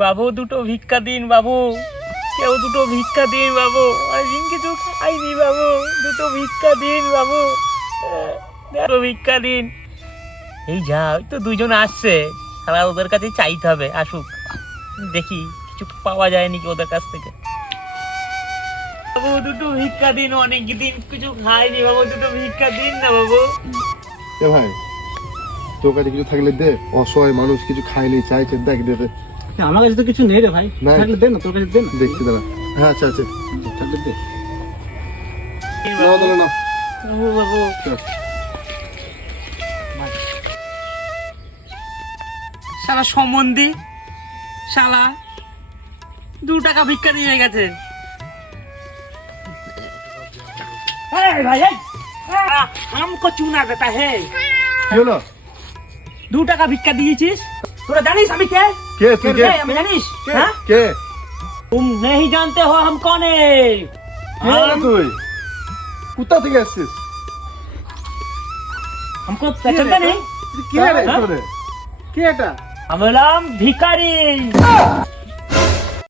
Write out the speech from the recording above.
বাবু দুটো ভিক্ষা দিন বাবু, কেউ দুটো ভিক্ষা দিন বাবু, অনেকদিন কিছু খাইনি বাবু, দুটো ভিক্ষা দিন বাবু, দুটো ভিক্ষা দিন। এই যা, ওই তো দুইজন আসছে, সারা ওদের কাছে চাইতে হবে, আসুক দেখি কিছু পাওয়া যায় নাকি ওদের কাছ থেকে। বাবু দুটো ভিক্ষা দিন, অনেক দিন কিছু খাইনি বাবু, দুটো ভিক্ষা দিন না বাবু। এ ভাই, তোর কাছে কিছু থাকলে দে, অসহায় মানুষ কিছু খায়নি, চাইছে, দেখ দে দে। আমার কাছে তো কিছু নেই রে ভাই, নাই। থাকলে দে না, তোর কাছে দে না। দেখছি দাঁড়া। হ্যাঁ আচ্ছা আচ্ছা, থাকলে দে। নাও দাঁড়া নাও। বাবু বাবু চল। শালা সম্বন্ধী, শালা 2 টাকা ভিক্ষা দিয়ে গেছে। ভাই हमको चूना देता है। কি হলো? 2 টাকা ভিক্ষা দিয়েছিস, তোরা জানিস আমি কে? কে তুই কে? আমি জানিস? হ্যাঁ, কে? तुम नहीं जानते हो हम कौन है? কে রে তুই? কোথা থেকে আসছিস? हमको पहचानते नहीं? কে রে তোরে? কে এটা? हम नाम भिखारी।